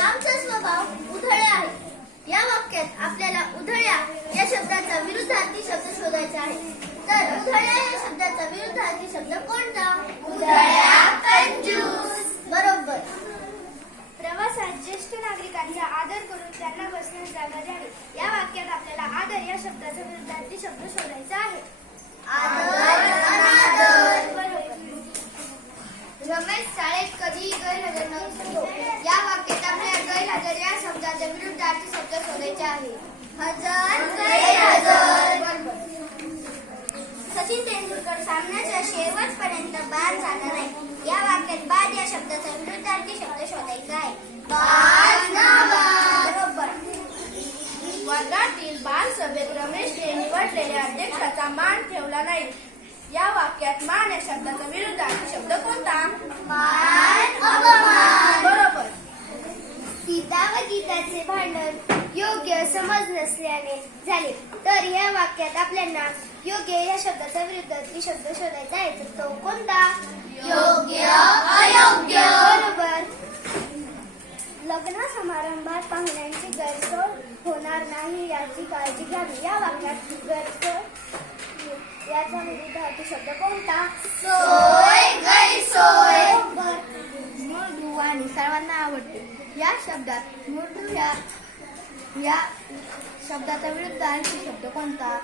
रामचा स्वभाव उधळे आहे. या वाक्यात आपल्याला उधळ्या या शब्दाचा विरुद्धार्थी शब्द शोधायचा आहे. तर उधळ्या या शब्दाचा विरुद्धार्थी शब्द कोणता? बरोबर. प्रवासात ज्येष्ठ नागरिकांचा आदर करून त्यांना बसण्यास जागा द्यावी. या वाक्यात आपल्याला आदर या शब्दाचा विरुद्धार्थी शब्द शोधायचा आहे. आदर अनादर. बरोबर. रमेश शाळेत कधीही गैरहजर नसतो या वाक्यात या शब्दाचा विरुद्धार्थी शब्द शोधायचे आहे हजर सचिन तेंडुलकर सामन्याच्या शेवटपर्यंत बाद झाला नाही या वाक्यात बाद या शब्दाचा विरुद्धार्थी शब्द शोधायचा आहे. वर्गातील बालसभेत रमेशने निवडलेल्या अध्यक्षाचा मान ठेवला नाही. या वाक्यात मान या शब्दाचा विरुद्धार्थी शब्द कोणता मान अपमान बरोबर सीता व गीताचे भांडण योग्य समज नसल्याने झाले. तर या वाक्यात आपल्याला योग्य या शब्दाचा विरुद्धार्थी शब्द शोधायचा आहे. तर तो कोणता? योग्य अयोग्य. बरोबर. लग्न समारंभात पाहुण्यांची गैरसोय होणार नाही याची काळजी घ्यावी. या वाक्यात गैरसोय याचा विरुद्धार्थी शब्द कोणता? सोय गैरसोय. बरोबर. मृदू आणि सर्वांना आवडते. या शब्दात मृदू या या शब्दाचा विरुद्ध आणखी शब्द कोणता?